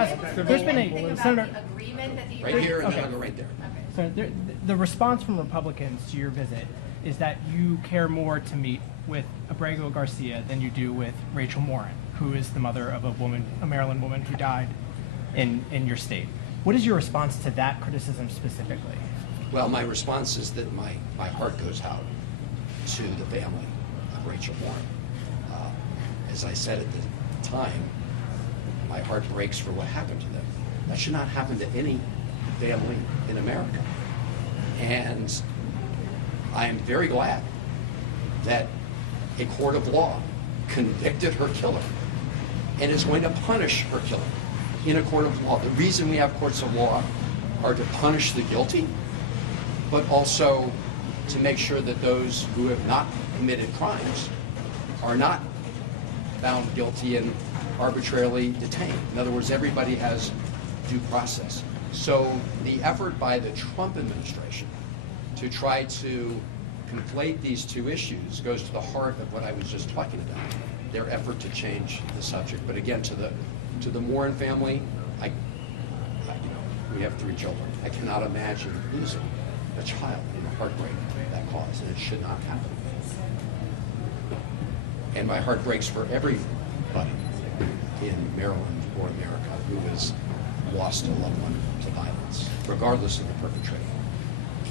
ask, there's been a, Senator, agreement that the right here, and Okay. then I'll go right there. so the response from Republicans to your visit is that you care more to meet with Abrego Garcia than you do with Rachel Morin, who is the mother of a Maryland woman who died in your state. What is your response to that criticism specifically? Well, my response is that my heart goes out to the family of Rachel Morin. As I said at the time, my heart breaks for what happened to them. That should not happen to any family in America. And I am very glad that a court of law convicted her killer and is going to punish her killer in a court of law. The reason we have courts of law are to punish the guilty, but also to make sure that those who have not committed crimes are not found guilty and arbitrarily detained. In other words, everybody has due process. So the effort by the Trump administration to try to conflate these two issues goes to the heart of what I was just talking about, their effort to change the subject. But again, to the Morin family, we have 3 children. I cannot imagine losing a child in the heartbreak that caused, and it should not happen. And my heart breaks for everybody in Maryland or America who has lost a loved one to violence, regardless of the perpetrator.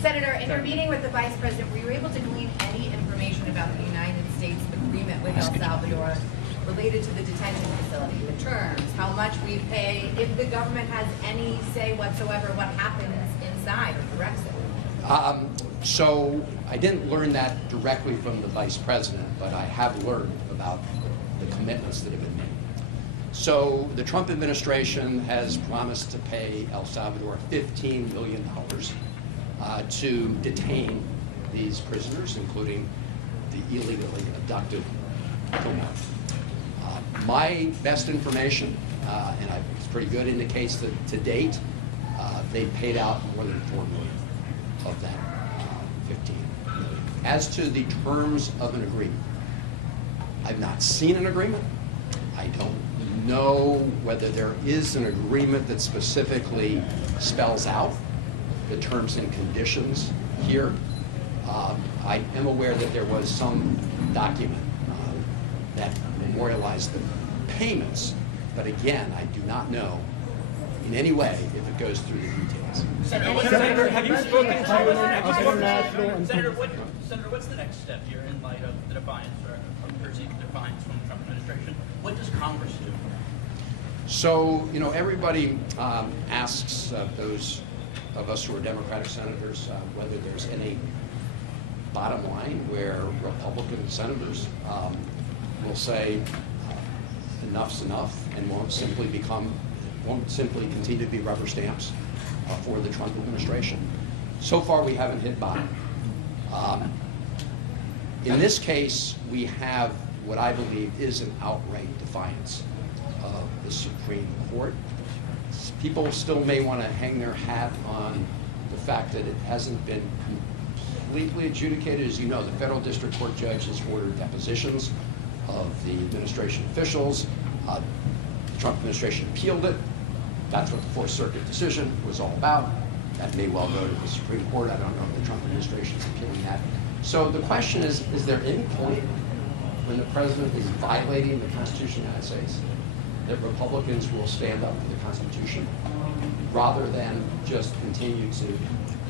Senator, in your meeting with the Vice President, were you able to glean any information about the United States agreement with El Salvador related to the detention facility, the terms, how much we pay, if the government has any say whatsoever what happens inside or directs it? So I didn't learn that directly from the Vice President, but I have learned about the commitments that have been made. So the Trump administration has promised to pay El Salvador $15 million to detain these prisoners, including the illegally abducted children. My best information, and it's pretty good, indicates that to date, they've paid out more than $4 million of that 15 million. As to the terms of an agreement, I've not seen an agreement. I don't know whether there is an agreement that specifically spells out the terms and conditions here. I am aware that there was some document that memorialized the payments, but again, I do not know in any way if it goes through the details. Senator, have you spoken to Senator, what's the next step here in light of the defiance or perceived defiance from the Trump administration? What does Congress do? So, everybody asks those of us who are Democratic senators whether there's any bottom line where Republican senators will say enough's enough and won't simply continue to be rubber stamps for the Trump administration. So far, we haven't hit bottom. In this case, we have what I believe is an outright defiance of the Supreme Court. People still may want to hang their hat on the fact that it hasn't been completely adjudicated. As you know, the federal district court judge has ordered depositions of the administration officials. The Trump administration appealed it. That's what the Fourth Circuit decision was all about. That may well go to the Supreme Court. I don't know if the Trump administration is appealing that. So the question is there any point when the president is violating the Constitution of the United States that Republicans will stand up for the Constitution rather than just continue to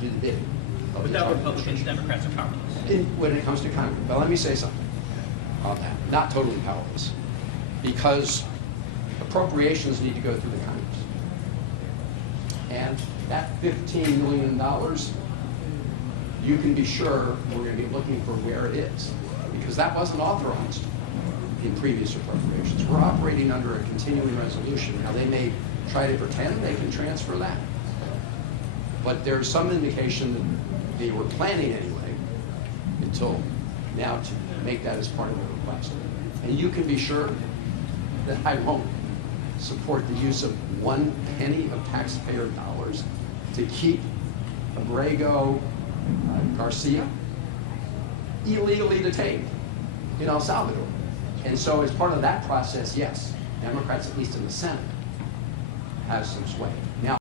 do the bidding of the Without Trump Republicans, Democrats are powerless. when it comes to Congress? But let me say something on that. Not totally powerless, because appropriations need to go through the Congress. And that $15 million, you can be sure we're going to be looking for where it is, because that wasn't authorized in previous appropriations. We're operating under a continuing resolution. Now, they may try to pretend they can transfer that, but there's some indication that they were planning anyway until now to make that as part of the request. And you can be sure that I won't support the use of 1 penny of taxpayer dollars to keep Abrego Garcia illegally detained in El Salvador. And so as part of that process, yes, Democrats, at least in the Senate, has some sway. Now,